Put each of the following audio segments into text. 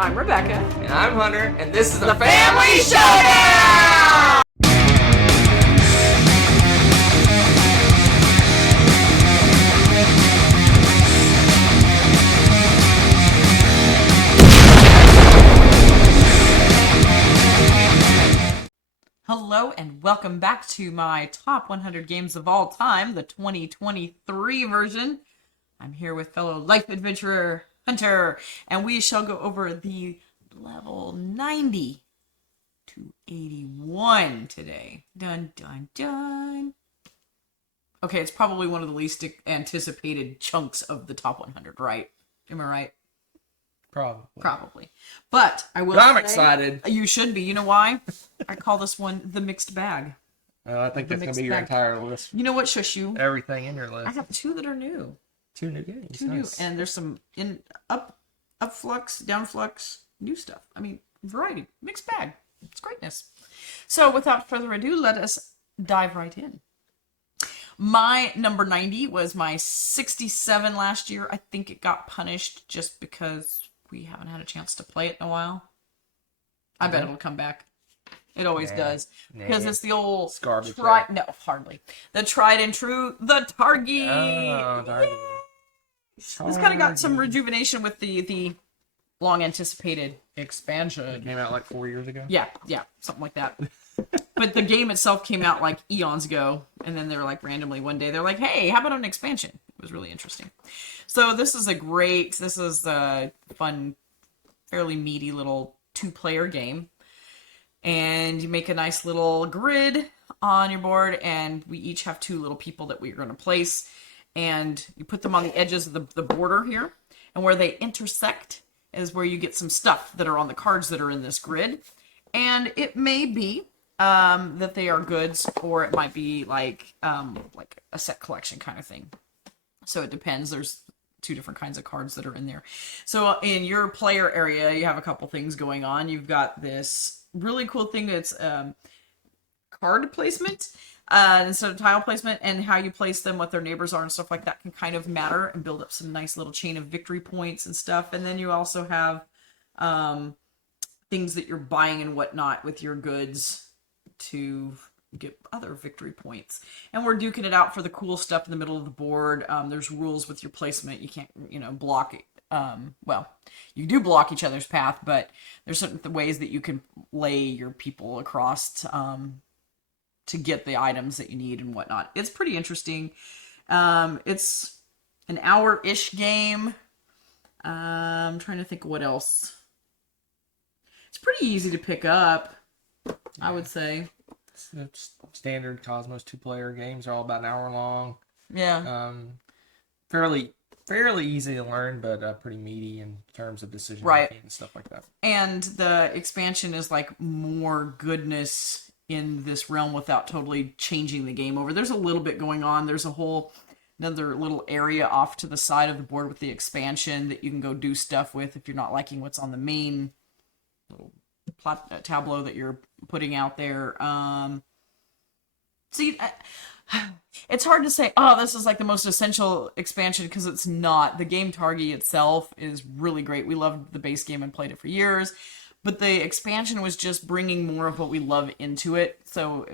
I'm Rebecca. And I'm Hunter, and this is the Family Showdown! Hello and welcome back to my top 100 games of all time, the 2023 version. I'm here with fellow life adventurer Hunter, and we shall go over the level 90 to 81 today. Dun, dun, dun. Okay, it's probably one of the least anticipated chunks of the top 100, right? Am I right? Probably. But I will I'm say, excited. You should be. You know why? I call this one the mixed bag. I think that's going to be your entire list. You know what, shush you? Everything in your list. I have two that are new. Two new games. Two new. And there's some up flux, down flux, new stuff. I mean, variety. Mixed bag. It's greatness. So without further ado, let us dive right in. My number 90 was my 67 last year. I think it got punished just because we haven't had a chance to play it in a while. I bet it'll come back. It always does. Because it's the old... garbage. No, hardly. The tried and true, the Targi. Oh, Targi. It's kind of got some rejuvenation with the long-anticipated expansion. It came out like 4 years ago? Yeah, something like that. But the game itself came out like eons ago, and then they were like randomly one day, they're like, hey, how about an expansion? It was really interesting. So this is a fun, fairly meaty little two-player game. And you make a nice little grid on your board, and we each have two little people that we're going to place. And you put them on the edges of the border here. And where they intersect is where you get some stuff that are on the cards that are in this grid. And it may be that they are goods, or it might be like a set collection kind of thing. So it depends. There's two different kinds of cards that are in there. So in your player area, you have a couple things going on. You've got this really cool thing that's card placement instead of tile placement, and how you place them, what their neighbors are and stuff like that can kind of matter and build up some nice little chain of victory points and stuff. And then you also have things that you're buying and whatnot with your goods to get other victory points. And we're duking it out for the cool stuff in the middle of the board. There's rules with your placement. You can't, block it. You do block each other's path, but there's certain ways that you can lay your people across to get the items that you need and whatnot. It's pretty interesting. It's an hour-ish game. I'm trying to think of what else. It's pretty easy to pick up, I would say. It's standard Cosmos two-player games are all about an hour long. Yeah. Fairly easy to learn, but pretty meaty in terms of decision making and stuff like that. And the expansion is like more goodness in this realm without totally changing the game over. There's a little bit going on. There's another little area off to the side of the board with the expansion that you can go do stuff with if you're not liking what's on the main little tableau that you're putting out there. It's hard to say, this is like the most essential expansion, because it's not. The game Targi itself is really great. We loved the base game and played it for years, but the expansion was just bringing more of what we love into it. So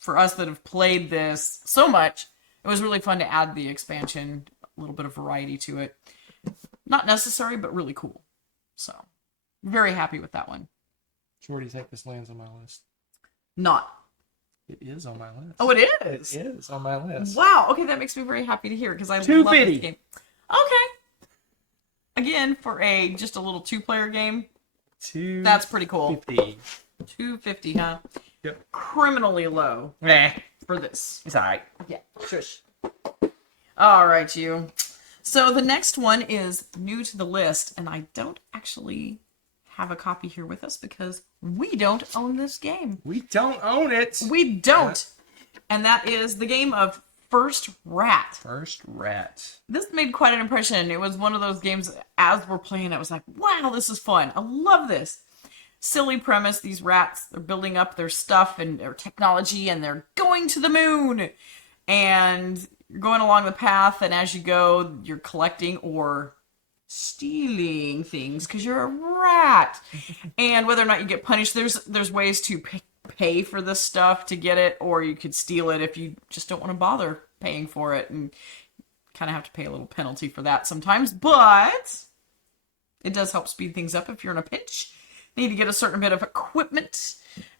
for us that have played this so much, it was really fun to add the expansion, a little bit of variety to it. Not necessary, but really cool. So, very happy with that one. So where do you think this lands on my list? Not. It is on my list. Oh, it is? It is on my list. Wow. Okay, that makes me very happy to hear, because I love this game. Okay. Again, for just a little two-player game, that's pretty cool. 250, huh? Yep. Criminally low for this. It's alright. Yeah, shush. All right, you. So the next one is new to the list, and I don't actually have a copy here with us because we don't own this game. We don't own it. We don't. And that is the game of First Rat. First Rat. This made quite an impression. It was one of those games, as we're playing, I was like, wow, this is fun. I love this. Silly premise. These rats, they're building up their stuff and their technology, and they're going to the moon. And you're going along the path, and as you go, you're collecting or stealing things because you're a rat. And whether or not you get punished, there's ways to pay for this stuff to get it, or you could steal it if you just don't want to bother paying for it, and kind of have to pay a little penalty for that sometimes. But it does help speed things up if you're in a pinch. You need to get a certain bit of equipment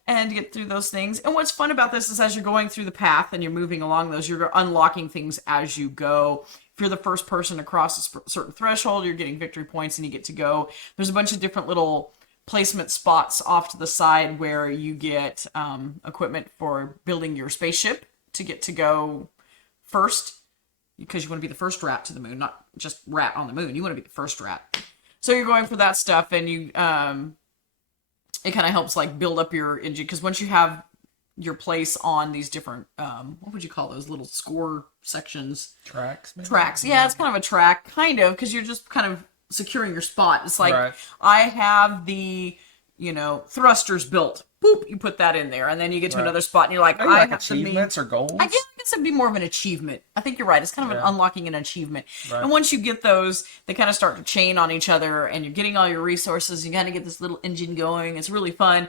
and get through those things. And what's fun about this is as you're going through the path and you're moving along those, you're unlocking things as you go. If you're the first person across a certain threshold, you're getting victory points and you get to go. There's a bunch of different little placement spots off to the side where you get equipment for building your spaceship to get to go first, because you want to be the first rat to the moon, not just rat on the moon. You want to be the first rat. So you're going for that stuff, and you it kind of helps like build up your engine, because once you have your place on these different what would you call those little score sections? Tracks, maybe? Tracks. Yeah, it's kind of a track, kind of, because you're just kind of securing your spot. It's like, I have the, thrusters built. Boop, you put that in there, and then you get to another spot, and you're like, I have achievements or goals. I guess it'd be more of an achievement. I think you're right. It's kind of an unlocking an achievement. And once you get those, they kind of start to chain on each other, and you're getting all your resources. You got to get this little engine going. It's really fun.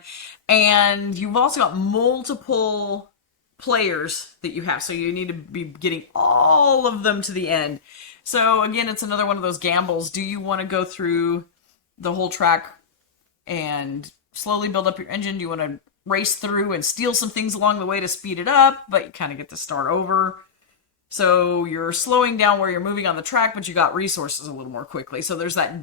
And you've also got multiple players that you have, so you need to be getting all of them to the end. So again, it's another one of those gambles. Do you want to go through the whole track and slowly build up your engine? Do you want to race through and steal some things along the way to speed it up, but you kind of get to start over? So you're slowing down where you're moving on the track, but you got resources a little more quickly. So there's that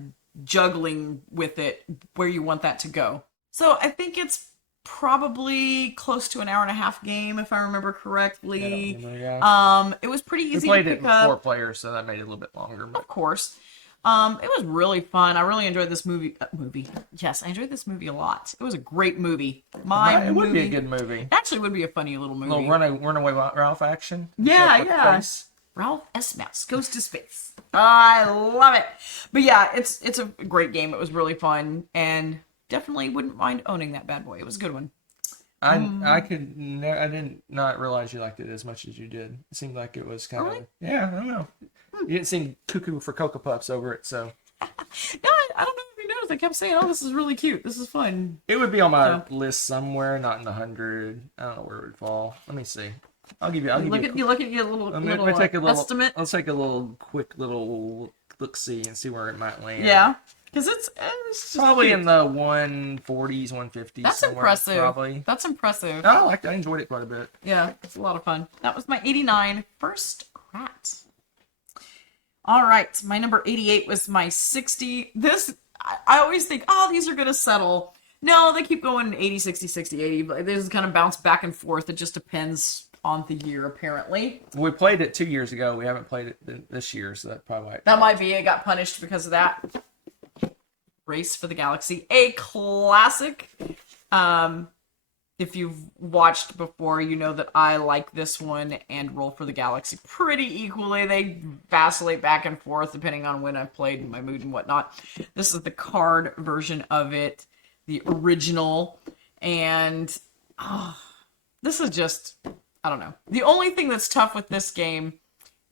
juggling with it where you want that to go. So I think it's probably close to an hour and a half game, if I remember correctly. It was pretty easy to pick up. We played it with 4 players, so that made it a little bit longer. But... Of course. It was really fun. I really enjoyed this movie. Yes, I enjoyed this movie a lot. It was a great movie. It would be a good movie. Actually, would be a funny little movie. A little runaway Ralph action. Yeah. Ralph S. Mouse goes to space. I love it. But yeah, it's a great game. It was really fun, and definitely wouldn't mind owning that bad boy. It was a good one. I did not realize you liked it as much as you did. It seemed like it was kind of I don't know. You didn't seem cuckoo for Cocoa Puffs over it, so. No, I don't know if you noticed. I kept saying, "Oh, this is really cute. This is fun." It would be on my list somewhere, not in the 100. I don't know where it would fall. Let me see. I'll give you. You look at your little estimate. Let's take a quick little look see and see where it might land. Yeah. Because it's just probably cute. In the 140s, 150s. That's impressive. Probably. That's impressive. I enjoyed it quite a bit. Yeah, it's a lot of fun. That was my 89 first rat. All right, my number 88 was my 60. I always think, these are going to settle. No, they keep going 80, 60, 60, 80. But they just kind of bounce back and forth. It just depends on the year, apparently. We played it 2 years ago. We haven't played it this year, so that probably might be it. Got punished because of that. Race for the Galaxy, a classic. If you've watched before, you know that I like this one and Roll for the Galaxy pretty equally. They vacillate back and forth depending on when I've played and my mood and whatnot. This is the card version of it, the original, and this is just, I don't know. The only thing that's tough with this game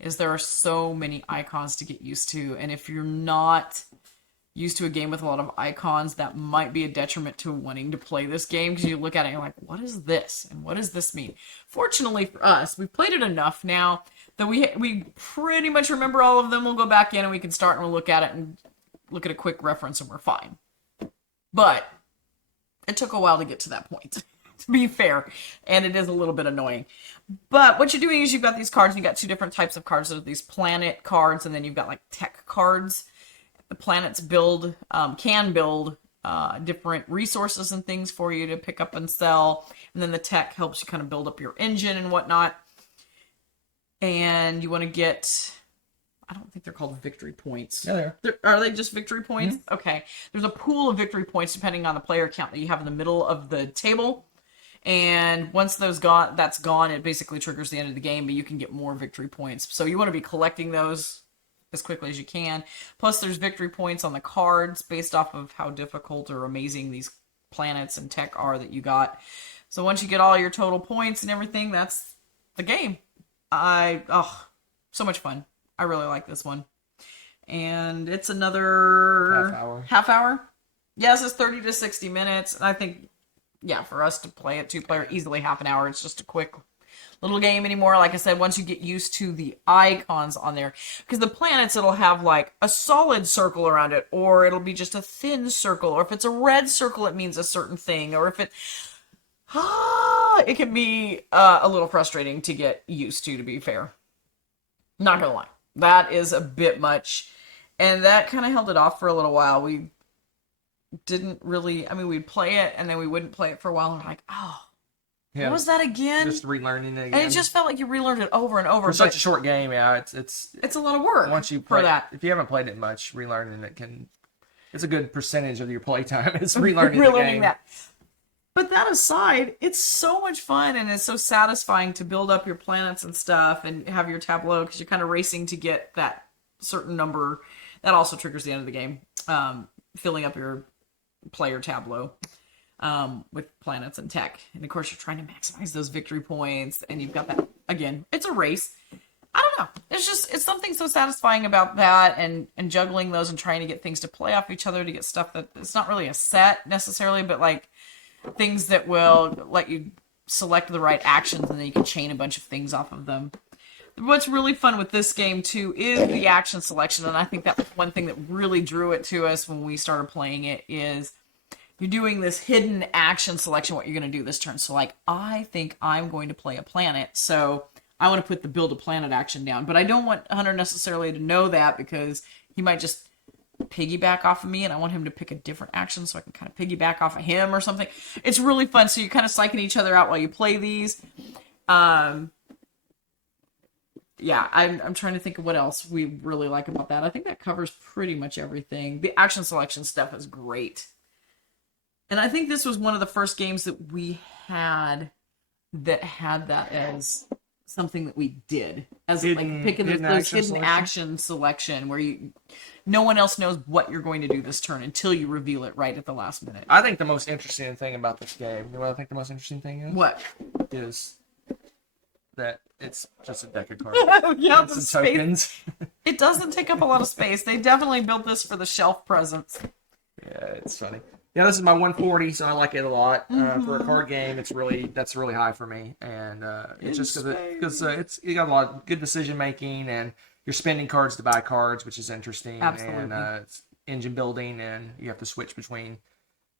is there are so many icons to get used to, and if you're not used to a game with a lot of icons, that might be a detriment to wanting to play this game, because you look at it and you're like, what is this? And what does this mean? Fortunately for us, we've played it enough now that we pretty much remember all of them. We'll go back in and we can start and we'll look at it and look at a quick reference and we're fine. But it took a while to get to that point, to be fair, and it is a little bit annoying. But what you're doing is you've got these cards, and you've got 2 different types of cards. There's these planet cards, and then you've got like tech cards. The planets can build different resources and things for you to pick up and sell. And then the tech helps you kind of build up your engine and whatnot. And you want to get, I don't think they're called victory points. Yeah, are they just victory points? Mm-hmm. Okay. There's a pool of victory points depending on the player count that you have in the middle of the table. And once that's gone, it basically triggers the end of the game, but you can get more victory points. So you want to be collecting those as quickly as you can. Plus there's victory points on the cards based off of how difficult or amazing these planets and tech are that you got. So once you get all your total points and everything, that's the game. So much fun. I really like this one. And it's another half hour. Yes, it's 30 to 60 minutes. And I think, yeah, for us to play it 2-player, easily half an hour. It's just a quick little game anymore. Like I said, once you get used to the icons on there, because the planets, it'll have like a solid circle around it, or it'll be just a thin circle, or if it's a red circle, it means a certain thing, or if it can be a little frustrating to get used to be fair. Not gonna lie. That is a bit much. And that kind of held it off for a little while. We didn't really, I mean, we'd play it and then we wouldn't play it for a while. And we're like, oh, yeah, what was that again? Just relearning it again. And it just felt like you relearned it over and over. For such a short game, yeah, it's a lot of work. Once you play that, if you haven't played it much, relearning it it's a good percentage of your playtime. It's relearning the game. That. But that aside, it's so much fun and it's so satisfying to build up your planets and stuff and have your tableau because you're kind of racing to get that certain number. That also triggers the end of the game, filling up your player tableau with planets and tech. And of course, you're trying to maximize those victory points. And you've got that, again, it's a race. I don't know. It's something so satisfying about that and juggling those and trying to get things to play off each other to get stuff that it's not really a set necessarily, but like things that will let you select the right actions and then you can chain a bunch of things off of them. What's really fun with this game, too, is the action selection, and I think that was one thing that really drew it to us when we started playing it, is you're doing this hidden action selection, what you're going to do this turn. So, like, I think I'm going to play a planet, so I want to put the build a planet action down. But I don't want Hunter necessarily to know that because he might just piggyback off of me, and I want him to pick a different action so I can kind of piggyback off of him or something. It's really fun, so you're kind of psyching each other out while you play these. Yeah, I'm trying to think of what else we really like about that. I think that covers pretty much everything. The action selection stuff is great. And I think this was one of the first games that we had that as something that we did. As like picking those hidden action selection where no one else knows what you're going to do this turn until you reveal it right at the last minute. I think the most interesting thing about this game, you know what I think the most interesting thing is? What? Is that it's just a deck of cards. Yeah, and some tokens. It doesn't take up a lot of space. They definitely built this for the shelf presence. Yeah, it's funny. Yeah, this is my 140, so I like it a lot. For a card game, that's really high for me, and it's just because you got a lot of good decision making, and you're spending cards to buy cards, which is interesting. Absolutely. And it's engine building, and you have to switch between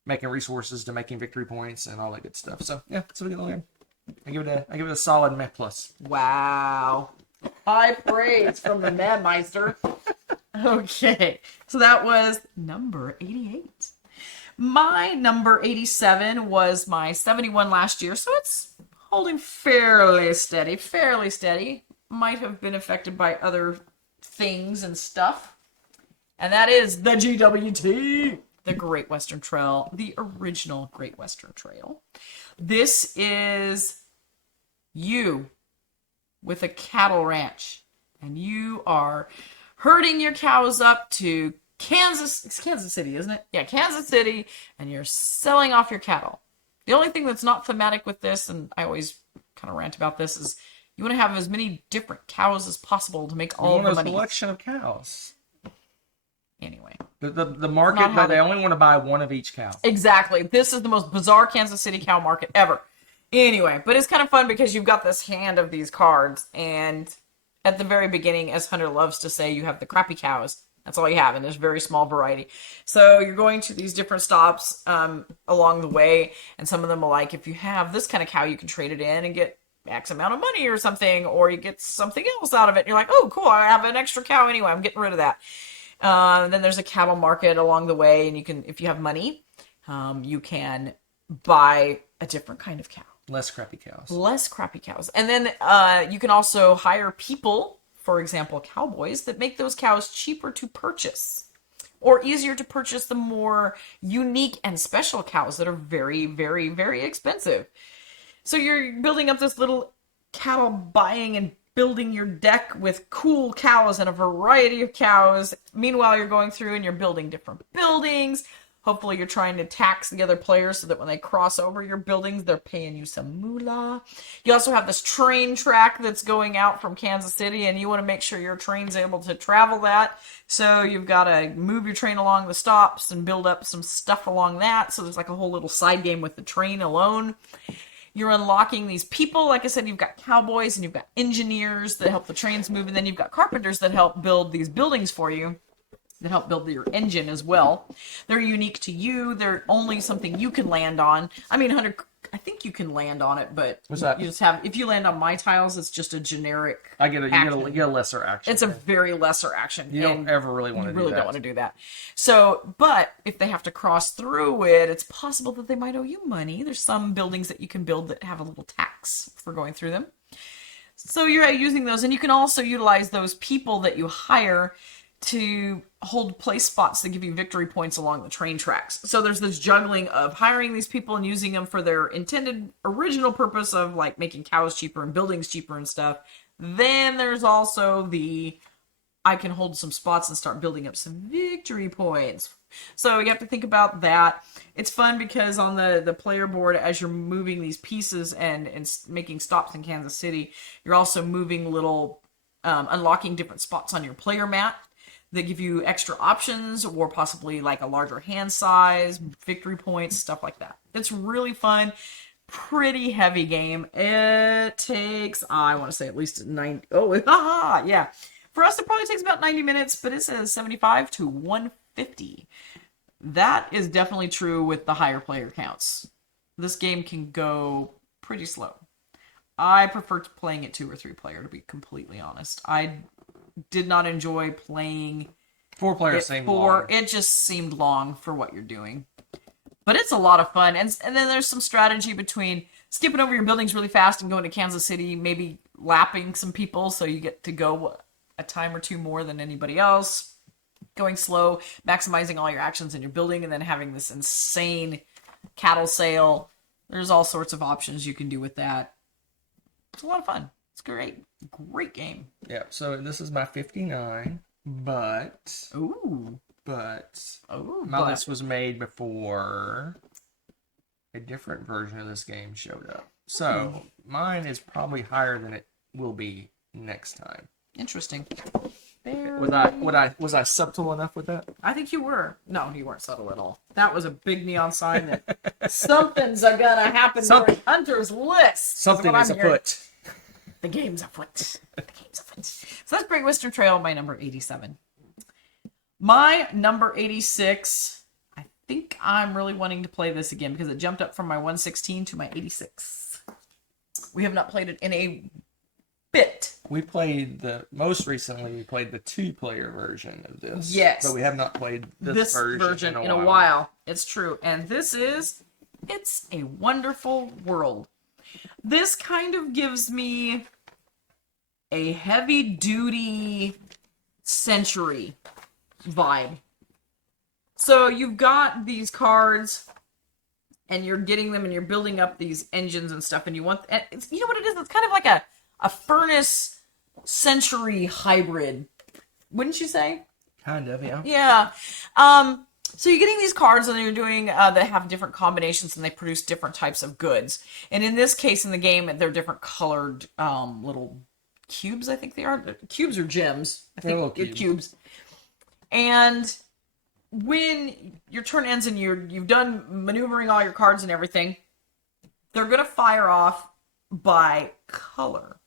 making resources to making victory points and all that good stuff. So yeah, it's a good little game. I give it a solid meh plus. Wow. High praise from the Mad Meister. Okay. So that was number 88. My number 87 was my 71 last year, so it's holding fairly steady. Might have been affected by other things and stuff. And that is the GWT, the Great Western Trail, the original Great Western Trail. This is you with a cattle ranch, and you are herding your cows up to it's Kansas City, isn't it? Yeah, Kansas City, and you're selling off your cattle. The only thing that's not thematic with this, and I always kind of rant about this, is you want to have as many different cows as possible to make all the money. A collection of cows. Anyway. The market, but they only want to buy one of each cow. Exactly. This is the most bizarre Kansas City cow market ever. Anyway, but it's kind of fun because you've got this hand of these cards, and at the very beginning, as Hunter loves to say, you have the crappy cows. That's all you have, and there's very small variety. So you're going to these different stops along the way, and some of them are like, if you have this kind of cow, you can trade it in and get X amount of money or something, or you get something else out of it. And you're like, oh, cool, I have an extra cow anyway. I'm getting rid of that. Then there's a cattle market along the way, and you can, if you have money, you can buy a different kind of cow. Less crappy cows. And then you can also hire people, for example, cowboys, that make those cows cheaper to purchase or easier to purchase the more unique and special cows that are very, very, very expensive. So you're building up this little cattle buying and building your deck with cool cows and a variety of cows. Meanwhile, you're going through and you're building different buildings, Hopefully you're trying to tax the other players so that when they cross over your buildings, they're paying you some moolah. You also have this train track that's going out from Kansas City, and you want to make sure your train's able to travel that. So you've got to move your train along the stops and build up some stuff along that. So there's like a whole little side game with the train alone. You're unlocking these people. Like I said, you've got cowboys and you've got engineers that help the trains move, and then you've got carpenters that help build these buildings for you, that help build your engine as well. They're unique to you. They're only something you can land on. I mean, Hunter, I think you can land on it, but what's that? You just have, if you land on my tiles, it's just a generic. You get a lesser action. It's a very lesser action. You don't ever really want to do that. You really don't want to do that. So, but if they have to cross through it, it's possible that they might owe you money. There's some buildings that you can build that have a little tax for going through them. So you're using those, and you can also utilize those people that you hire to hold place spots that give you victory points along the train tracks. So there's this juggling of hiring these people and using them for their intended original purpose of like making cows cheaper and buildings cheaper and stuff. Then there's also the I can hold some spots and start building up some victory points. So you have to think about that. It's fun because on the player board, as you're moving these pieces and making stops in Kansas City, you're also moving little unlocking different spots on your player map that give you extra options or possibly like a larger hand size, victory points, stuff like that. It's really fun. Pretty heavy game. It takes, I want to say at least 90. Oh, yeah. For us, it probably takes about 90 minutes, but it says 75 to 150. That is definitely true with the higher player counts. This game can go pretty slow. I prefer playing it 2 or 3 player, to be completely honest. I did not enjoy playing 4 players. Same 4. long. It just seemed long for what you're doing. But it's a lot of fun. And then there's some strategy between skipping over your buildings really fast and going to Kansas City, maybe lapping some people so you get to go a time or 2 more than anybody else. Going slow, maximizing all your actions in your building, and then having this insane cattle sale. There's all sorts of options you can do with that. It's a lot of fun. It's great. Great game. Yeah, so this is my 59, but my list was made before a different version of this game showed up. So mine is probably higher than it will be next time. Interesting. Was I subtle enough with that? I think you were. No, you weren't subtle at all. That was a big neon sign that something's gonna happen during Hunter's list. Something is afoot. The game's afoot. The game's afoot. So that's Great Western Trail, my number 87. My number 86, I think I'm really wanting to play this again because it jumped up from my 116 to my 86. We have not played it in a bit. We played most recently we played the 2-player version of this. Yes. But we have not played this version in a while. It's true. And it's a wonderful world. This kind of gives me a heavy-duty Century vibe. So you've got these cards, and you're getting them, and you're building up these engines and stuff, and you know what it is? It's kind of like a furnace Century hybrid. Wouldn't you say? Kind of, yeah. Yeah. So you're getting these cards and you're doing, that have different combinations and they produce different types of goods. And in this case, in the game, they're different colored little cubes, I think they are. Cubes or gems. I think they're cubes. And when your turn ends and you've done maneuvering all your cards and everything, they're going to fire off by color.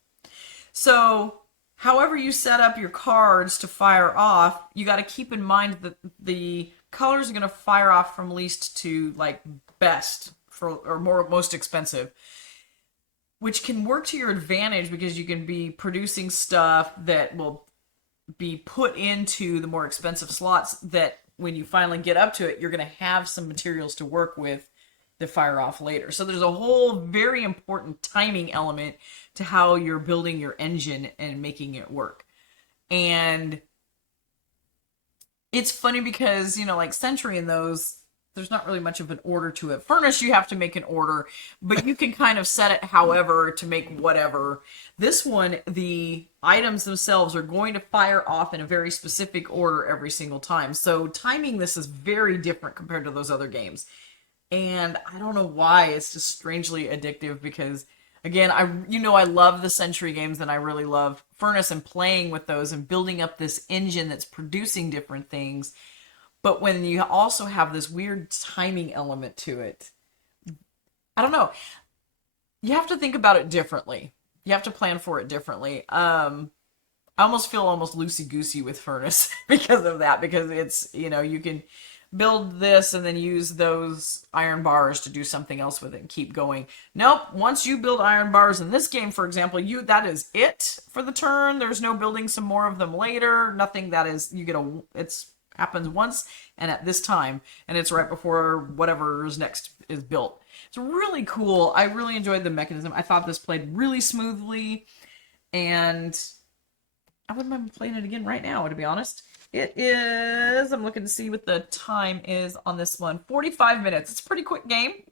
So however you set up your cards to fire off, you got to keep in mind that the colors are going to fire off from least to like best or most expensive, which can work to your advantage because you can be producing stuff that will be put into the more expensive slots that when you finally get up to it, you're going to have some materials to work with that fire off later. So there's a whole very important timing element to how you're building your engine and making it work. And it's funny because, like Century and those, there's not really much of an order to it. Furnace, you have to make an order, but you can kind of set it however to make whatever. This one, the items themselves are going to fire off in a very specific order every single time. So timing this is very different compared to those other games. And I don't know why, it's just strangely addictive because, again, I love the Century games and I really love Furnace and playing with those and building up this engine that's producing different things. But when you also have this weird timing element to it, I don't know. You have to think about it differently. You have to plan for it differently. I almost feel almost loosey-goosey with Furnace because of that. Because it's, you can build this and then use those iron bars to do something else with it and keep going. Nope. Once you build iron bars in this game, for example, that is it for the turn. There's no building some more of them later. Nothing that is, happens once and at this time, and it's right before whatever's next is built. It's really cool. I really enjoyed the mechanism. I thought this played really smoothly, and I wouldn't mind playing it again right now, to be honest. It is, I'm looking to see what the time is on this one, 45 minutes. It's a pretty quick game.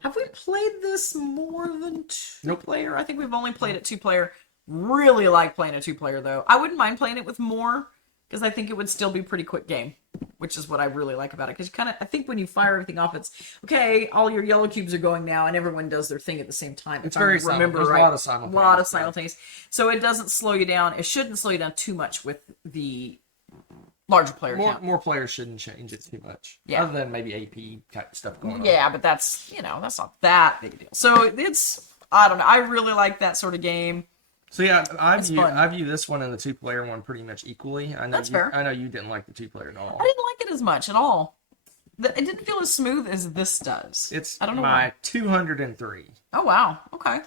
Have we played this more than two-player? Nope. I think we've only played it two-player. Really like playing a two-player, though. I wouldn't mind playing it with more, because I think it would still be a pretty quick game, which is what I really like about it. Because I think when you fire everything off, it's, okay, all your yellow cubes are going now, and everyone does their thing at the same time. It's very simultaneous. There's a lot of simultaneous. So it doesn't slow you down. It shouldn't slow you down too much with the larger player count. More players shouldn't change it too much. Yeah. Other than maybe AP type stuff going on. Yeah, but that's, that's not that big a deal. So I don't know. I really like that sort of game. So yeah, I view this one and the two-player one pretty much equally. That's fair. I know you didn't like the two-player at all. I didn't like it as much at all. It didn't feel as smooth as this does. I don't know why. 203. Oh wow. Okay.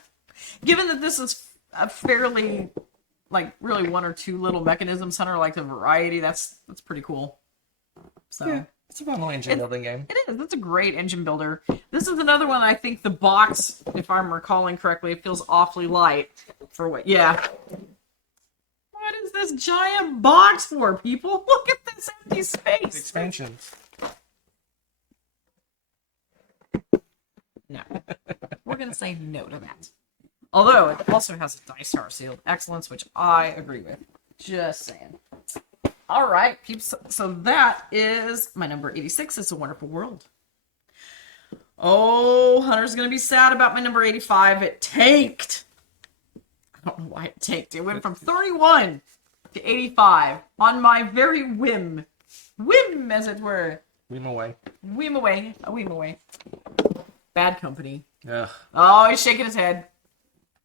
Given that this is a fairly, really one or two little mechanisms, Hunter, like the variety, that's pretty cool. So. Yeah. It's a fun little engine building game. It is. It's a great engine builder. This is another one I think the box, if I'm recalling correctly, it feels awfully light for what. Yeah. What is this giant box for, people? Look at this empty space. Expansions. No. We're going to say no to that. Although it also has a dice tower seal of excellence, which I agree with. Just saying. All right, peeps. So that is my number 86. It's a Wonderful World. Oh, Hunter's going to be sad about my number 85. It tanked. I don't know why it tanked. It went from 31 to 85 on my very whim. Whim, as it were. Whim away. Whim away. A whim away. Bad Company. Ugh. Oh, he's shaking his head.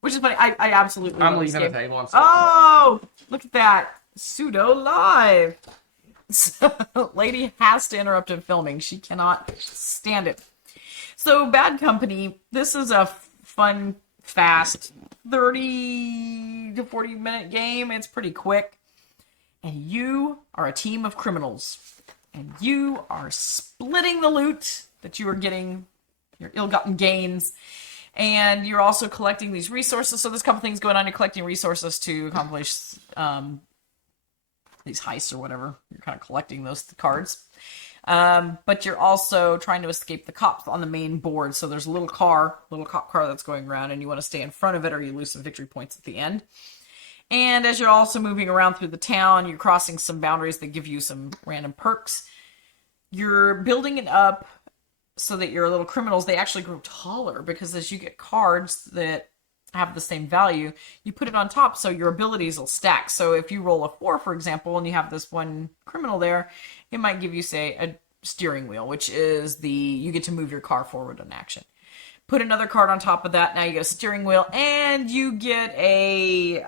Which is funny. I absolutely I'm leaving the table. Oh, look at that. Pseudo live. So, lady has to interrupt in filming. She cannot stand it. So, Bad Company. This is a fun, fast 30 to 40 minute game. It's pretty quick. And you are a team of criminals. And you are splitting the loot that you are getting, your ill-gotten gains. And you're also collecting these resources. So there's a couple things going on. You're collecting resources to accomplish these heists or whatever. You're kind of collecting those cards. But you're also trying to escape the cops on the main board. So there's a little cop car that's going around, and you want to stay in front of it or you lose some victory points at the end. And as you're also moving around through the town, you're crossing some boundaries that give you some random perks. You're building it up so that your little criminals, they actually grow taller, because as you get cards that have the same value, you put it on top so your abilities will stack. So if you roll a 4, for example, and you have this one criminal there, it might give you, say, a steering wheel, which is you get to move your car forward in action. Put another card on top of that. Now you get a steering wheel, and you get a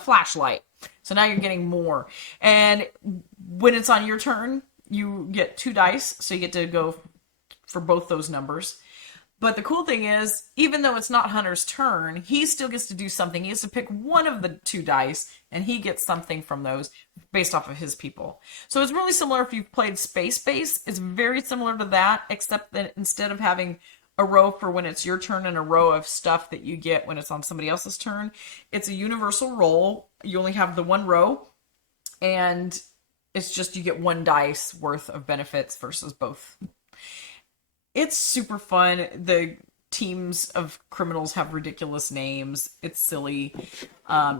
flashlight. So now you're getting more. And when it's on your turn, you get 2 dice, so you get to go for both those numbers. But the cool thing is, even though it's not Hunter's turn, he still gets to do something. He has to pick one of the 2 dice, and he gets something from those based off of his people. So it's really similar if you've played Space Base. It's very similar to that, except that instead of having a row for when it's your turn and a row of stuff that you get when it's on somebody else's turn, it's a universal roll. You only have the one row, and It's just you get 1 dice worth of benefits versus both. It's super fun. The teams of criminals have ridiculous names. It's silly.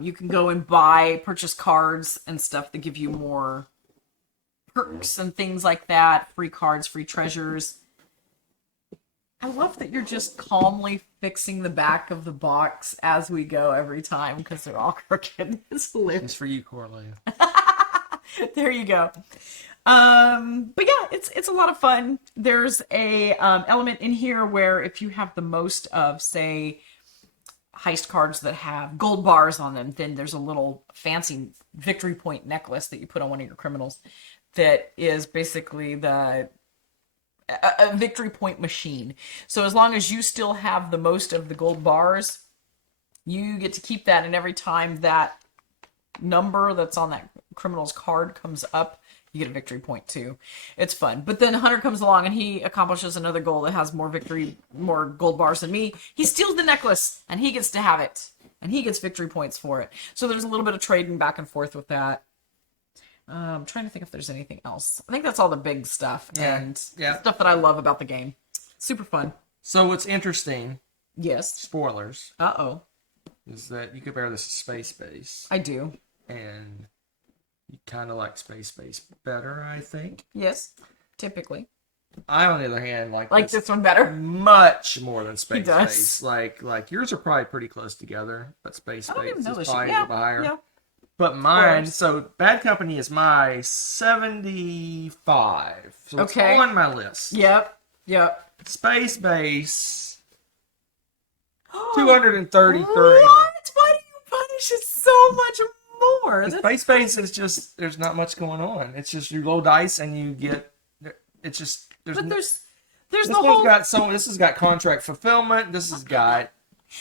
You can go and purchase cards and stuff that give you more perks and things like that. Free cards, free treasures. I love that you're just calmly fixing the back of the box as we go every time because they're all crooked. It's hilarious. It's for you, Coraline. There you go. But yeah, it's a lot of fun. There's a element in here where if you have the most of, say, heist cards that have gold bars on them, then there's a little fancy victory point necklace that you put on one of your criminals that is basically a victory point machine. So as long as you still have the most of the gold bars, you get to keep that, and every time that number that's on that criminal's card comes up, you get a victory point too. It's fun. But then Hunter comes along and he accomplishes another goal that has more gold bars than me. He steals the necklace and he gets to have it. And he gets victory points for it. So there's a little bit of trading back and forth with that. I'm trying to think if there's anything else. I think that's all the big stuff and stuff that I love about the game. Super fun. So what's interesting, yes, spoilers, uh-oh, is that you compare this to Space Base. I do. And you kind of like Space Base better, I think. Yes, typically. I, on the other hand, like this one better much more than Space does. Base. Like yours are probably pretty close together, but Space Base is probably a little bit higher. Yeah. But mine, so Bad Company is my 75. So it's on my list. Yep. Space Base, 233. What? Why do you punish it so much more? Space Base is just, there's not much going on. It's just you roll dice and you get, it's just, there's this has got contract fulfillment. This has got,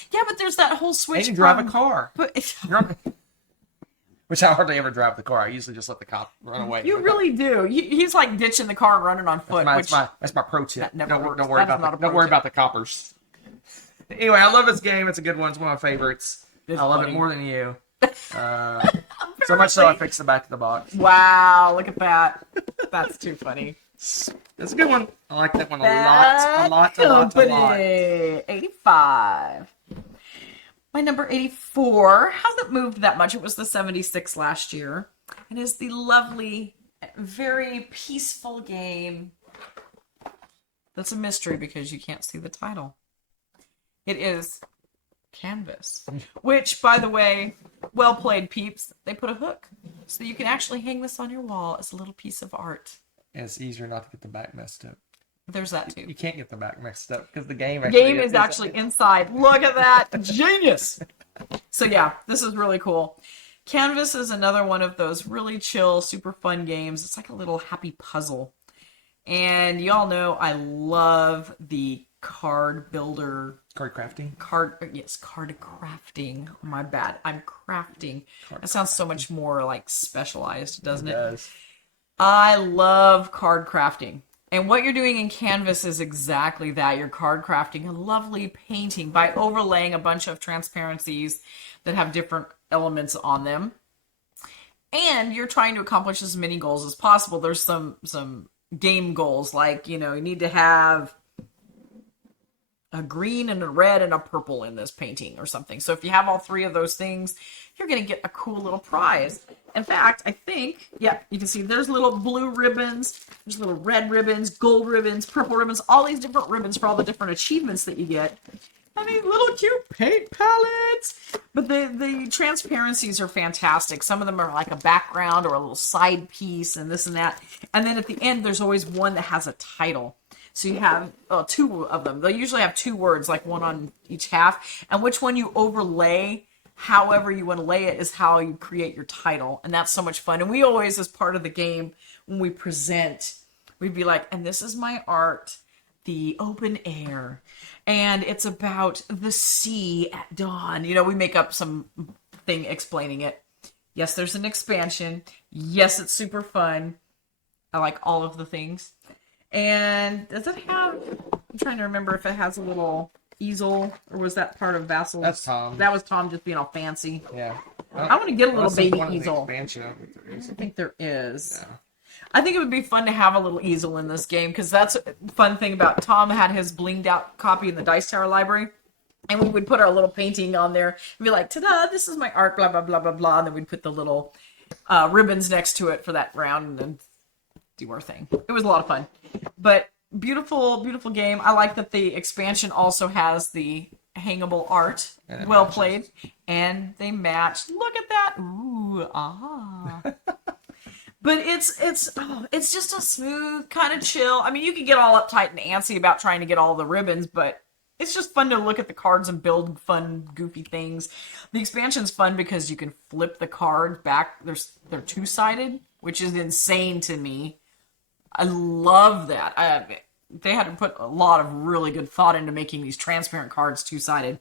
but there's that whole switch. And you drive a car. Which I hardly ever drive the car. I usually just let the cop run away. You really do. He's like ditching the car and running on foot. That's my pro tip. Don't worry about the coppers. Anyway, I love this game. It's a good one. It's one of my favorites. I love it more than you. So much so I fixed the back of the box. Wow, look at that. That's too funny. It's a good one. I like that one a lot. 85. My number 84 hasn't moved that much. It was the 76 last year. And is the lovely, very peaceful game that's a mystery because you can't see the title. It is Canvas. Which, by the way, well played, peeps. They put a hook. So you can actually hang this on your wall as a little piece of art. And it's easier not to get the back messed up. There's that too. You can't get the back messed up because the game is actually inside. Look at that. Genius. So yeah, this is really cool. Canvas is another one of those really chill, super fun games. It's like a little happy puzzle. And y'all know I love the card builder. Card crafting? Card crafting. My bad. I'm crafting. That sounds so much more like specialized, doesn't it? It does. I love card crafting. And what you're doing in Canvas is exactly that. You're card crafting a lovely painting by overlaying a bunch of transparencies that have different elements on them. And you're trying to accomplish as many goals as possible. There's some game goals, like, you need to have a green and a red and a purple in this painting or something. So if you have all 3 of those things, you're going to get a cool little prize. In fact, I think, you can see there's little blue ribbons, there's little red ribbons, gold ribbons, purple ribbons, all these different ribbons for all the different achievements that you get. And these little cute paint palettes. But the transparencies are fantastic. Some of them are like a background or a little side piece and this and that. And then at the end, there's always one that has a title. So you have 2 of them. They'll usually have 2 words, like one on each half. And which one you overlay, however you want to lay it, is how you create your title. And that's so much fun. And we always, as part of the game, when we present, we'd be like, and this is my art, the open air. And it's about the sea at dawn. We make up some thing explaining it. Yes, there's an expansion. Yes, it's super fun. I like all of the things. And does it have, I'm trying to remember if it has a little easel, or was that part of Vassal's? That's Tom. That was Tom just being all fancy. Yeah. I want to get a little baby easel. Expansion. I think there is. Yeah. I think it would be fun to have a little easel in this game, because that's a fun thing about Tom had his blinged out copy in the Dice Tower library. And we would put our little painting on there and be like, ta-da, this is my art, blah, blah, blah, blah, blah. And then we'd put the little ribbons next to it for that round and then do our thing. It was a lot of fun. But beautiful, beautiful game. I like that the expansion also has the hangable art. Well played. And they match. Look at that. Ooh, ah. But it's just a smooth, kind of chill. I mean, you can get all uptight and antsy about trying to get all the ribbons, but it's just fun to look at the cards and build fun, goofy things. The expansion's fun because you can flip the cards back. They're two-sided, which is insane to me. I love that. They had to put a lot of really good thought into making these transparent cards two-sided.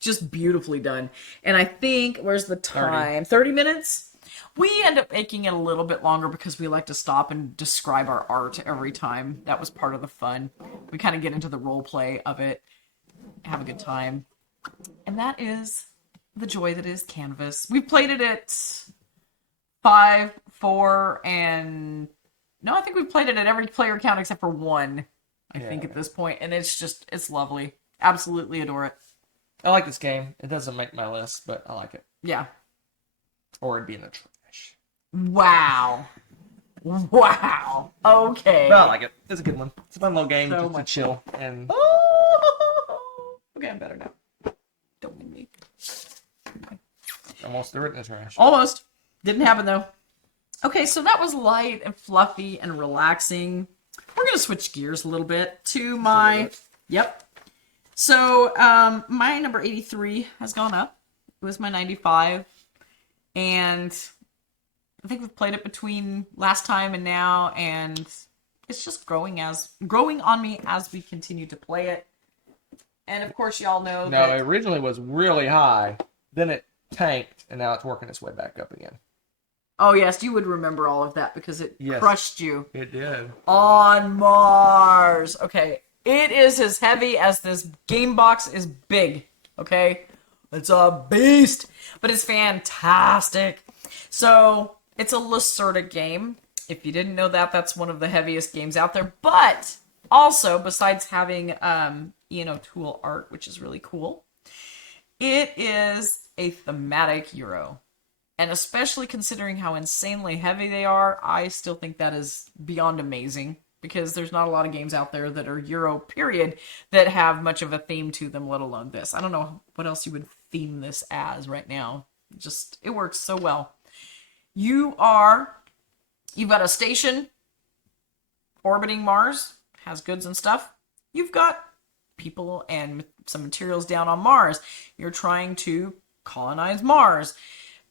Just beautifully done. And I think, where's the time? 30 minutes? We end up making it a little bit longer because we like to stop and describe our art every time. That was part of the fun. We kind of get into the role play of it. Have a good time. And that is the joy that is Canvas. We've played it at 5, 4, and... No, I think we've played it at every player count except for 1, I think, at this point. And it's lovely. Absolutely adore it. I like this game. It doesn't make my list, but I like it. Yeah. Or it'd be in the trash. Wow. Wow. Okay. But I like it. It's a good one. It's a fun little game. So just to chill. And... Okay, I'm better now. Don't mind me. Okay. Almost threw it in the trash. Almost. Didn't happen, though. Okay, so that was light and fluffy and relaxing. We're going to switch gears a little bit to my... Yep. So, my number 83 has gone up. It was my 95. And I think we've played it between last time and now, and it's just growing on me as we continue to play it. And of course, y'all know that... No, it originally was really high. Then it tanked, and now it's working its way back up again. Oh, yes, you would remember all of that because it crushed you. It did. On Mars. Okay, it is as heavy as this game box is big. Okay? It's a beast. But it's fantastic. So, it's a Lacerda game. If you didn't know that, that's one of the heaviest games out there. But... Also, besides having Ian O'Toole art, which is really cool, it is a thematic Euro. And especially considering how insanely heavy they are, I still think that is beyond amazing. Because there's not a lot of games out there that are Euro, period, that have much of a theme to them, let alone this. I don't know what else you would theme this as right now. It works so well. You've got a station orbiting Mars. Has goods and stuff. You've got people and some materials down on Mars. You're trying to colonize Mars.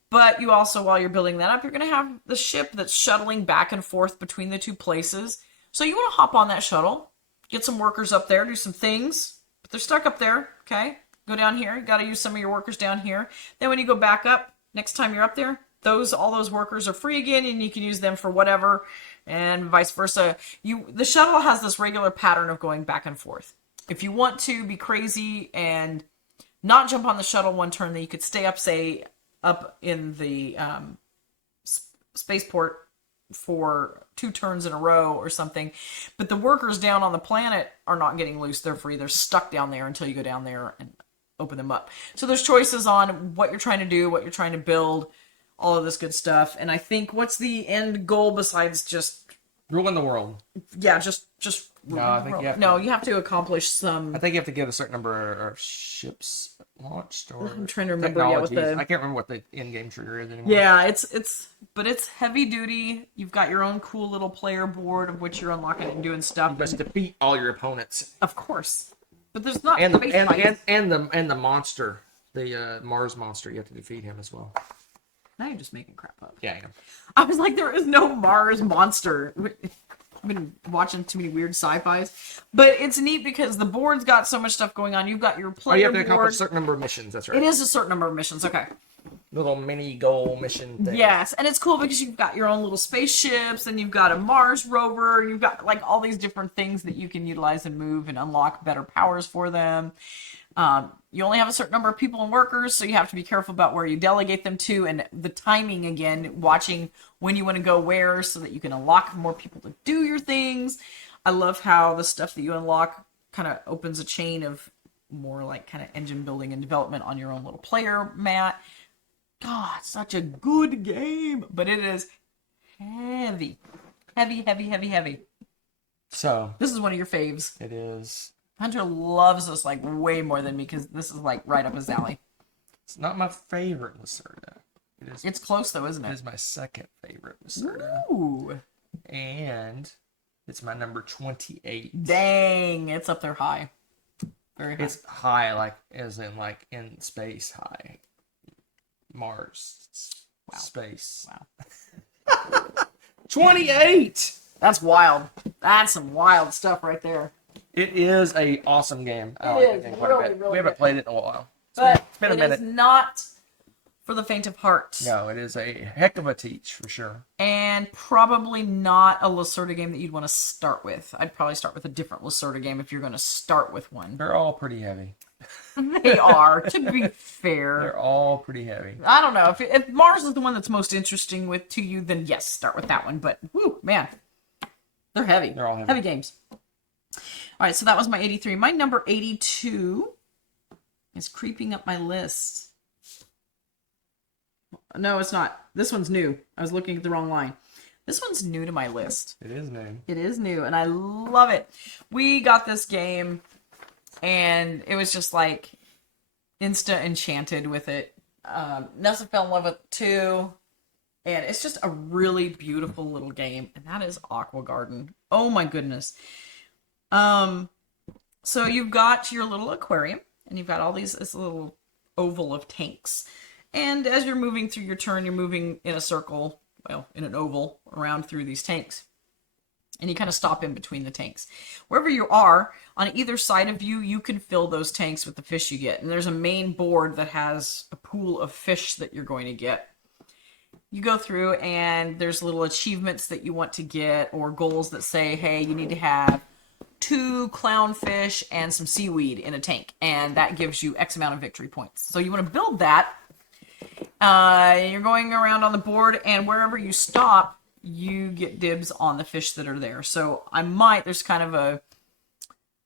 But you also, while you're building that up, you're going to have the ship that's shuttling back and forth between the two places. So you want to hop on that shuttle, get some workers up there, do some things. But they're stuck up there, okay? Go down here. You got to use some of your workers down here. Then when you go back up, next time you're up there, all those workers are free again, and you can use them for whatever, and vice versa. The shuttle has this regular pattern of going back and forth. If you want to be crazy and not jump on the shuttle one turn, then you could stay up, say, up in the spaceport for 2 turns in a row or something. But the workers down on the planet are not getting loose. They're free. They're stuck down there until you go down there and open them up. So there's choices on what you're trying to do, what you're trying to build, all of this good stuff. And I think, what's the end goal besides just... ruin the world. Yeah, just no, I think you have to accomplish some... I think you have to get a certain number of ships launched, or I'm trying to remember. I can't remember what the in-game trigger is anymore. Yeah, but it's heavy duty. You've got your own cool little player board of which you're unlocking and doing stuff. You must defeat all your opponents. Of course, but there's not and the monster, the Mars monster. You have to defeat him as well. Now you're just making crap up. Yeah, I know. I was like, there is no Mars monster. I've been watching too many weird sci-fis. But it's neat because the board's got so much stuff going on. You've got your player board. You have to accomplish a certain number of missions. That's right. It is a certain number of missions. Okay. Little mini goal mission thing. Yes, and it's cool because you've got your own little spaceships, and you've got a Mars rover, you've got like all these different things that you can utilize and move and unlock better powers for them. You only have a certain number of people and workers, so you have to be careful about where you delegate them to, and the timing, again, watching when you want to go where so that you can unlock more people to do your things. I love how the stuff that you unlock kind of opens a chain of more like kind of engine building and development on your own little player mat. God, such a good game, but it is heavy. Heavy. So this is one of your faves. It is. Hunter loves this like way more than me because this is like right up his alley. It's not my favorite Lacerda. It's close though, isn't it? It is my second favorite Lacerda. Ooh. And it's my number 28. Dang, it's up there high. Very high. It's high, like as in like in space high. Mars. Wow. Space. Wow. 28! That's wild. That's some wild stuff right there. It is a awesome game. I like the game quite a bit. We haven't played it in a while. But it's been a minute. It is not for the faint of heart. No, it is a heck of a teach for sure. And probably not a Lacerda game that you'd want to start with. I'd probably start with a different Lacerda game if you're going to start with one. They're all pretty heavy. They are, to be fair. They're all pretty heavy. I don't know. If Mars is the one that's most interesting to you, then yes, start with that one. But, whoo, man. They're heavy. They're all heavy. Heavy games. All right, so that was my 83. My number 82 is creeping up my list. No, it's not. This one's new. I was looking at the wrong line. This one's new to my list. It is new. It is new, and I love it. We got this game, and it was just like insta enchanted with it. Nessa fell in love with it too. And it's just a really beautiful little game, and that is Aqua Garden. Oh my goodness. So you've got your little aquarium, and you've got all this little oval of tanks. And as you're moving through your turn, you're moving in a circle, well, in an oval, around through these tanks. And you kind of stop in between the tanks. Wherever you are, on either side of you, you can fill those tanks with the fish you get. And there's a main board that has a pool of fish that you're going to get. You go through and there's little achievements that you want to get or goals that say, hey, you need to have 2 clownfish and some seaweed in a tank. And that gives you X amount of victory points. So you want to build that. You're going around on the board, and wherever you stop, you get dibs on the fish that are there. So there's kind of a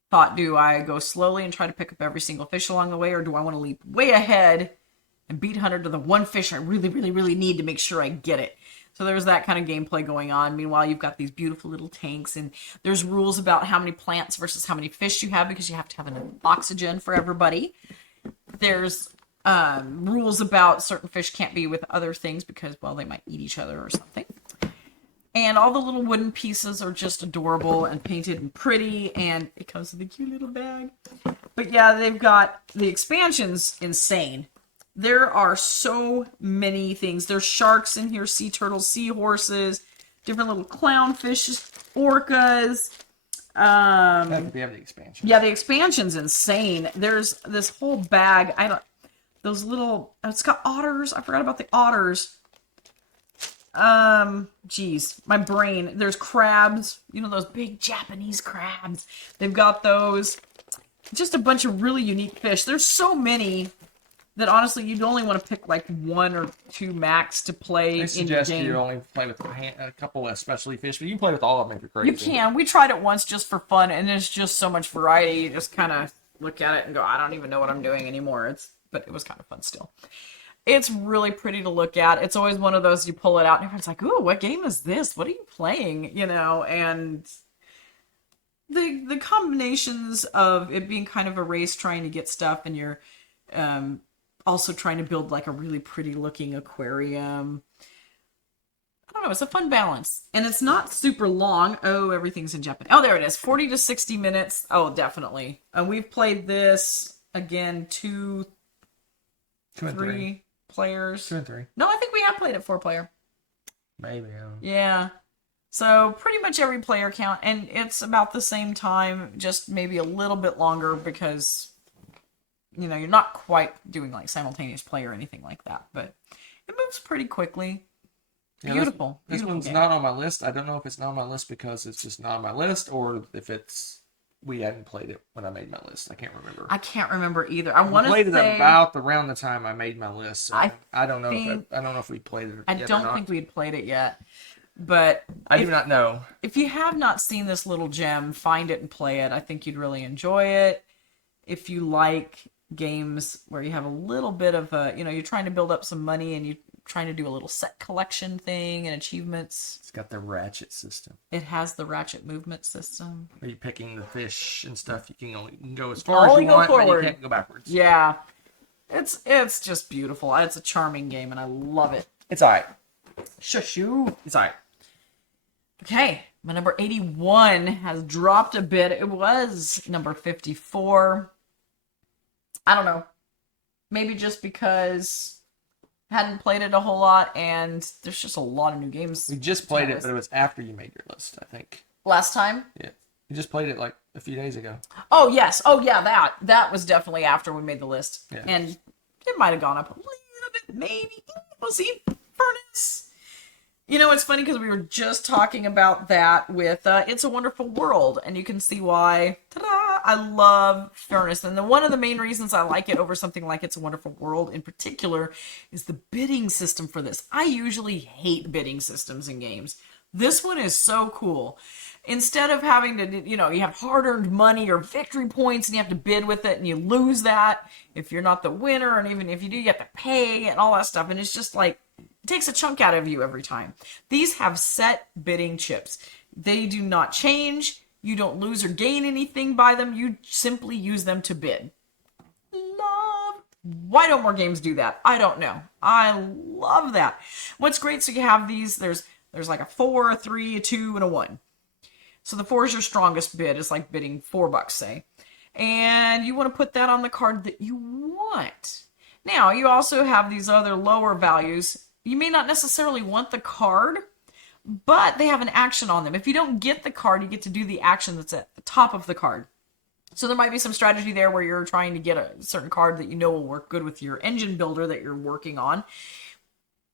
thought, do I go slowly and try to pick up every single fish along the way, or do I want to leap way ahead and beat Hunter to the one fish I really, really, really need to make sure I get it? So there's that kind of gameplay going on. Meanwhile, you've got these beautiful little tanks, and there's rules about how many plants versus how many fish you have, because you have to have enough oxygen for everybody. There's rules about certain fish can't be with other things because, well, they might eat each other or something. And all the little wooden pieces are just adorable and painted and pretty, and it comes with a cute little bag. But yeah, they've got the expansions insane. There are so many things. There's sharks in here, sea turtles, seahorses, different little clownfish, orcas. We have the expansion. Yeah, the expansion's insane. There's this whole bag. It's got otters. I forgot about the otters. Geez, my brain. There's crabs. You know, those big Japanese crabs. They've got those. Just a bunch of really unique fish. There's so many that honestly you'd only want to pick like 1 or 2 max to play in your game. They suggest you only play with a couple of specialty fish, but you can play with all of them if you're crazy. You can. We tried it once just for fun, and there's just so much variety. You just kind of look at it and go, I don't even know what I'm doing anymore. But it was kind of fun still. It's really pretty to look at. It's always one of those, you pull it out and everyone's like, ooh, what game is this? What are you playing? You know, and the combinations of it being kind of a race trying to get stuff, and you're also trying to build like a really pretty looking aquarium. I don't know, it's a fun balance. And it's not super long. Oh, everything's in Japanese. Oh, there it is. 40 to 60 minutes. Oh, definitely. And we've played this again, 2 and 3 players. 2 and 3. No, I think we have played it 4 player. Maybe. Yeah. So pretty much every player count, and it's about the same time, just maybe a little bit longer because, you know, you're not quite doing like simultaneous play or anything like that, but it moves pretty quickly. Yeah, beautiful. This one's not on my list. I don't know if it's not on my list because it's just not on my list, or if it's we hadn't played it when I made my list. I can't remember. I can't remember either. I want to say... played it about around the time I made my list. So I don't know if we played it yet I don't think we'd played it yet. But I do not know. If you have not seen this little gem, find it and play it. I think you'd really enjoy it. If you like games where you have a little bit of a, you're trying to build up some money and you're trying to do a little set collection thing and achievements. It's got the ratchet system. It has the ratchet movement system. Where you're picking the fish and stuff. You can go as far as you want, but you can't go backwards. Yeah. It's just beautiful. It's a charming game and I love it. It's alright. Shushu. It's alright. Okay, my number 81 has dropped a bit. It was number 54. I don't know. Maybe just because I hadn't played it a whole lot, and there's just a lot of new games. We just played it, but it was after you made your list, I think. Last time? Yeah. You just played it like a few days ago. Oh, yes. Oh, yeah, that was definitely after we made the list. Yeah. And it might have gone up a little bit, maybe. We'll see. Furnace. It's funny because we were just talking about that with It's a Wonderful World, and you can see why I love Furnace. And one of the main reasons I like it over something like It's a Wonderful World in particular is the bidding system for this. I usually hate bidding systems in games. This one is so cool. Instead of having to, you have hard-earned money or victory points and you have to bid with it and you lose that if you're not the winner, and even if you do, you have to pay and all that stuff. And it's just like, it takes a chunk out of you every time. These have set bidding chips. They do not change. You don't lose or gain anything by them. You simply use them to bid. Love. Why don't more games do that? I don't know. I love that. What's great, so you have these, there's like a 4, a 3, a 2, and a 1. So the 4 is your strongest bid. It's like bidding $4, say. And you want to put that on the card that you want. Now, you also have these other lower values. You may not necessarily want the card, but they have an action on them. If you don't get the card, you get to do the action that's at the top of the card. So there might be some strategy there where you're trying to get a certain card that you know will work good with your engine builder that you're working on.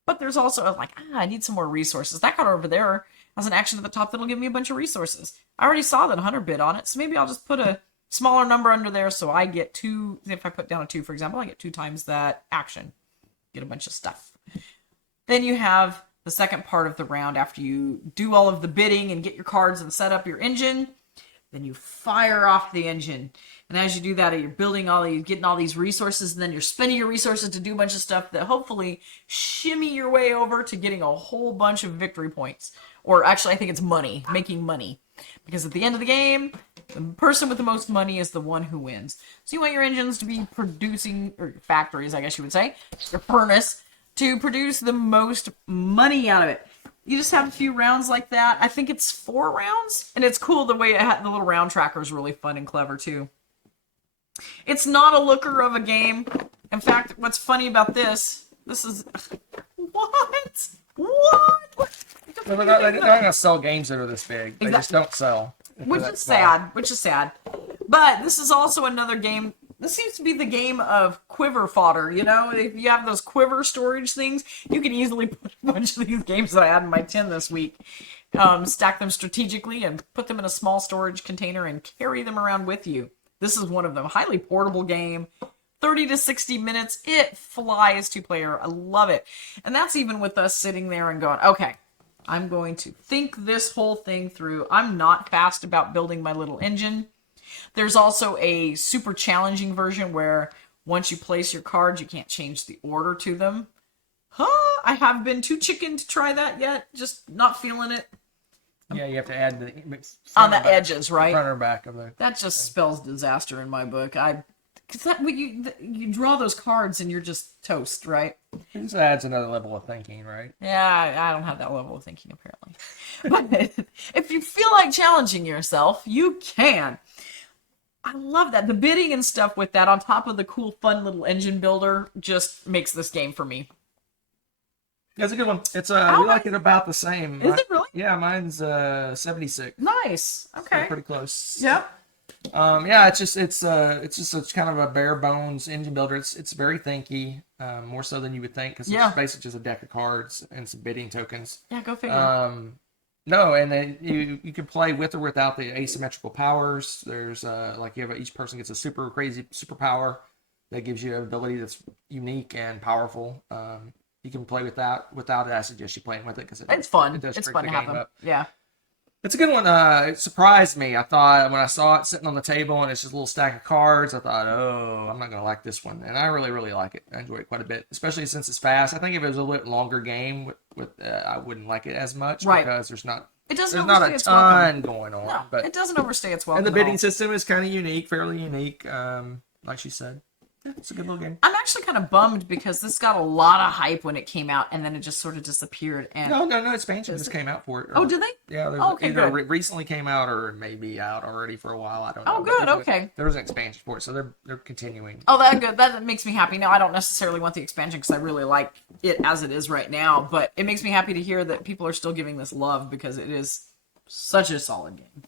But there's also like, I need some more resources. That card over there has an action at the top that'll give me a bunch of resources. I already saw that 100 bid on it, so maybe I'll just put a smaller number under there so I get 2. If I put down a 2, for example, I get 2 times that action. Get a bunch of stuff. Then you have the second part of the round after you do all of the bidding and get your cards and set up your engine. Then you fire off the engine. And as you do that, you're building getting all these resources, and then you're spending your resources to do a bunch of stuff that hopefully shimmy your way over to getting a whole bunch of victory points. Or actually, I think it's money, making money. Because at the end of the game, the person with the most money is the one who wins. So you want your engines to be producing, or factories, I guess you would say, your furnace, to produce the most money out of it. You just have a few rounds like that. I think it's 4 rounds, and it's cool the way it had the little round tracker is really fun and clever too. It's not a looker of a game. In fact, what's funny about this is what? They're not going to sell games that are this big. They just don't sell. Which is sad. But this is also another game. This seems to be the game of quiver fodder, If you have those quiver storage things, you can easily put a bunch of these games that I had in my tin this week, stack them strategically and put them in a small storage container and carry them around with you. This is one of them. Highly portable game. 30 to 60 minutes. It flies 2-player. I love it. And that's even with us sitting there and going, okay, I'm going to think this whole thing through. I'm not fast about building my little engine. There's also a super challenging version where once you place your cards, you can't change the order to them. I haven't been too chicken to try that yet. Just not feeling it. Yeah, you have to add the on the edges, right? Front or back of the. That just spells disaster in my book. Because you draw those cards and you're just toast, right? It just adds another level of thinking, right? Yeah, I don't have that level of thinking apparently. But if you feel like challenging yourself, you can. I love that. The bidding and stuff with that on top of the cool, fun little engine builder just makes this game for me. Yeah, it's a good one. It's we like it about the same. Is it really? Yeah, mine's 76. Nice. Okay. So pretty close. Yep. Yeah, it's just kind of a bare bones engine builder. It's very thinky, more so than you would think, because it's basically just a deck of cards and some bidding tokens. Yeah, go figure. No, and then you can play with or without the asymmetrical powers. There's like you have each person gets a super crazy superpower that gives you an ability that's unique and powerful. You can play without it. I suggest you playing with it because it's fun. It does it's break fun the to have game them. up. Yeah. It's a good one. It surprised me. I thought when I saw it sitting on the table and it's just a little stack of cards, I thought, oh, I'm not going to like this one. And I really, really like it. I enjoy it quite a bit, especially since it's fast. I think if it was a little longer game, I wouldn't like it as much because there's not a ton going on. No, but it doesn't overstay its welcome. And the bidding system is kind of unique, fairly unique, like she said. Yeah, it's a good little game. I'm actually kind of bummed because this got a lot of hype when it came out, and then it just sort of disappeared. And no, expansion just came out for it. Oh, did they? Yeah, okay, either good. recently came out or maybe out already for a while. I don't know. Oh, good. Okay. There was an expansion for it, so they're continuing. Oh, that good. That makes me happy. No, I don't necessarily want the expansion because I really like it as it is right now, but it makes me happy to hear that people are still giving this love because it is such a solid game.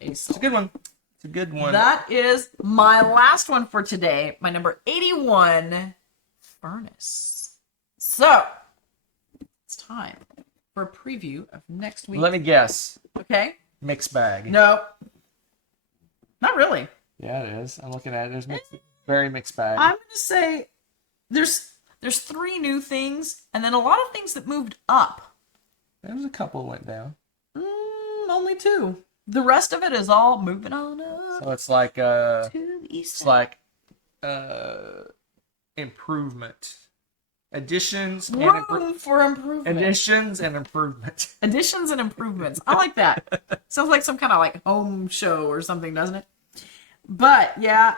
It's a good one. It's a good one. That is my last one for today. My number 81, Furnace. So, it's time for a preview of next week. Let me guess. Okay. Mixed bag. No. Not really. Yeah, it is. I'm looking at it. There's very mixed bag. I'm going to say there's 3 new things and then a lot of things that moved up. There's a couple went down. Only 2. The rest of it is all moving on up. So it's like to the east side. It's like improvement. Additions for improvement. Additions and improvement. Additions and improvements. I like that. Sounds like some kind of like home show or something, doesn't it? But yeah,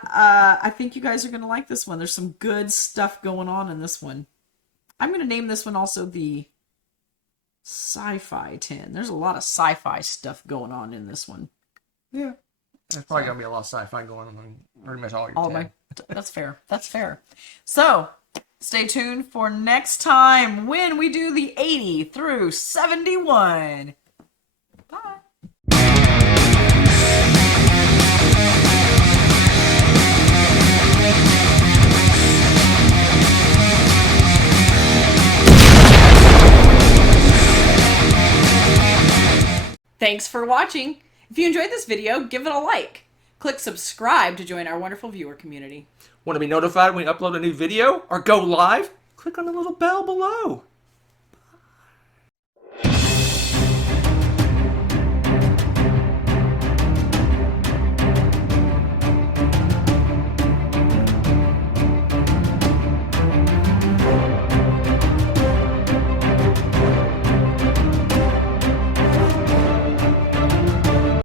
I think you guys are going to like this one. There's some good stuff going on in this one. I'm going to name this one also the Sci-Fi 10. There's a lot of sci-fi stuff going on in this one. Yeah. There's probably going to be a lot of sci-fi going on in pretty much all your 10. That's fair. That's fair. So, stay tuned for next time when we do the 80 through 71. Bye. Thanks for watching. If you enjoyed this video, give it a like. Click subscribe to join our wonderful viewer community. Want to be notified when we upload a new video or go live? Click on the little bell below.